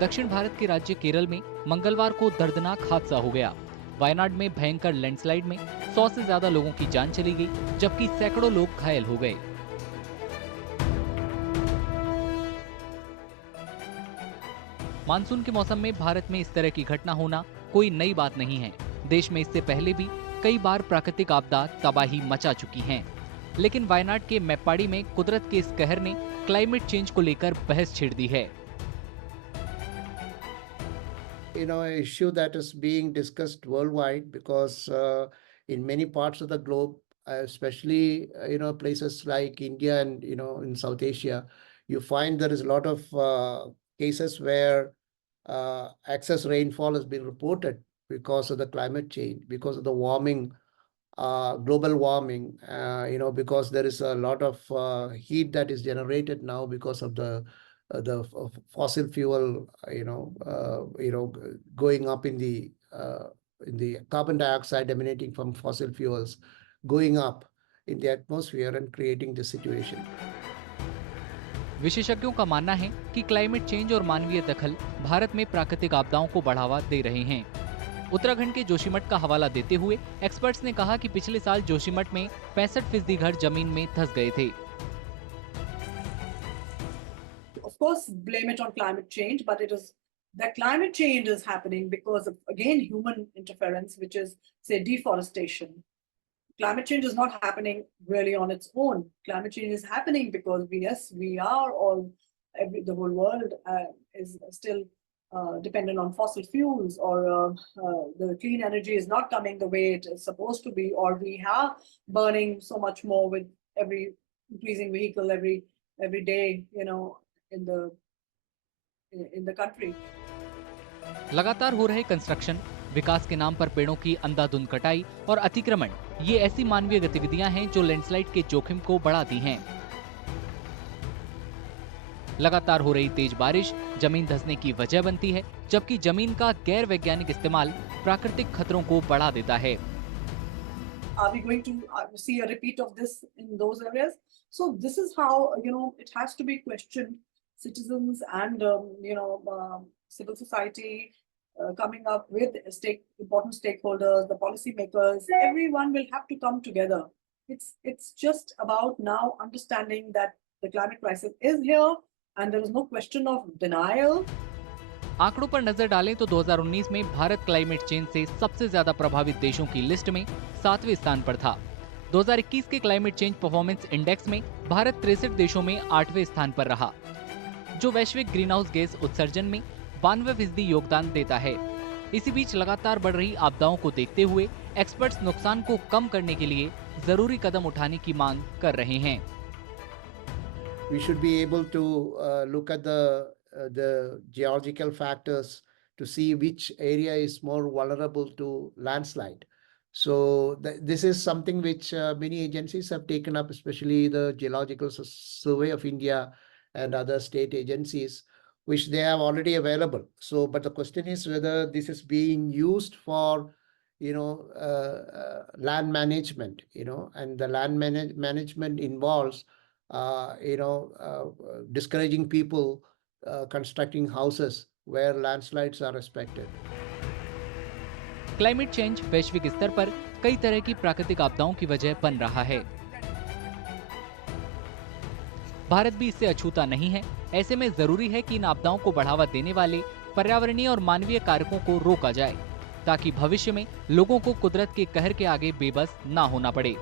दक्षिण भारत के राज्य केरल में मंगलवार को दर्दनाक हादसा हो गया। वायनाड में भयंकर लैंडस्लाइड में 100 से ज्यादा लोगों की जान चली गई, जबकि सैकड़ों लोग घायल हो गए। मानसून के मौसम में भारत में इस तरह की घटना होना कोई नई बात नहीं है। देश में इससे पहले भी कई बार प्राकृतिक आपदा तबाही मचा चुकी हैं। लेकिन वायनाड के मेप्पाड़ी में कुदरत के इस कहर ने क्लाइमेट चेंज को लेकर बहस छेड़ दी है। An issue that is being discussed worldwide because in many parts of the globe, especially places like India and in South Asia, you find there is a lot of cases where excess rainfall has been reported because of the climate change, because of the warming, global warming. Because there is a lot of heat that is generated now because of the fossil fuel, going up in the carbon dioxide emanating from fossil fuels, going up in the atmosphere and creating this situation. विशेषज्ञों का मानना है कि climate change और मानवीय दखल भारत में प्राकृतिक आपदाओं को बढ़ावा दे रहे हैं। उत्तराखंड के जोशीमठ का हवाला देते हुए एक्सपर्ट्स ने कहा कि पिछले साल जोशीमठ में 65% घर जमीन में धंस गए थे। Of course, blame it on climate change, but that climate change is happening because of, again, human interference, which is, say, deforestation. Climate change is not happening really on its own. Climate change is happening because we are all, the whole world is still dependent on fossil fuels, or the clean energy is not coming the way it is supposed to be, or we are burning so much more with every increasing vehicle every day, in the country. लगातार हो रहे construction, विकास के नाम पर पेड़ों की अंधाधुंध कटाई और अतिक्रमण, ये ऐसी मानवीय गतिविधियां हैं जो लैंडस्लाइड के जोखिम को बढ़ाती हैं। लगातार हो रही तेज बारिश जमीन धंसने की वजह बनती है, जबकि जमीन का गैर वैज्ञानिक इस्तेमाल प्राकृतिक खतरों को बढ़ा देता है। Are we going to see a repeat of this in those areas? So this is how it has to be questioned. Citizens and civil society coming up with important stakeholders, the policymakers, everyone will have to come together. It's just about now understanding that the climate crisis is here and there is no question of denial. आंकड़ों पर नजर डालें तो 2019 में Bharat climate change से सबसे ज्यादा प्रभावित देशों की लिस्ट में 7वें स्थान पर था। 2021 के क्लाइमेट चेंज परफॉर्मेंस इंडेक्स में भारत 63 देशों में 8वें स्थान पर रहा, जो वैश्विक ग्रीन हाउस गैस उत्सर्जन में 92% योगदान देता है। इसी बीच लगातार बढ़ रही आपदाओं को देखते हुए एक्सपर्ट्स नुकसान को कम करने के लिए जरूरी कदम उठाने की मांग कर रहे हैं। We should be able to look at the geological factors to see which area is more vulnerable to landslide. So this is something which many agencies have taken up, especially the Geological Survey of India and other state agencies, which they have already available. So, but the question is whether this is being used for, land management, and the land management involves, discouraging people constructing houses where landslides are expected. Climate change वैश्विक स्तर पर कई तरह की प्राकृतिक आपदाओं की वजह बन रहा है। भारत भी इससे अछूता नहीं है। ऐसे में जरूरी है कि इन आपदाओं को बढ़ावा देने वाले पर्यावरणीय और मानवीय कारकों को रोका जाए, ताकि भविष्य में लोगों को कुदरत के कहर के आगे बेबस ना होना पड़े।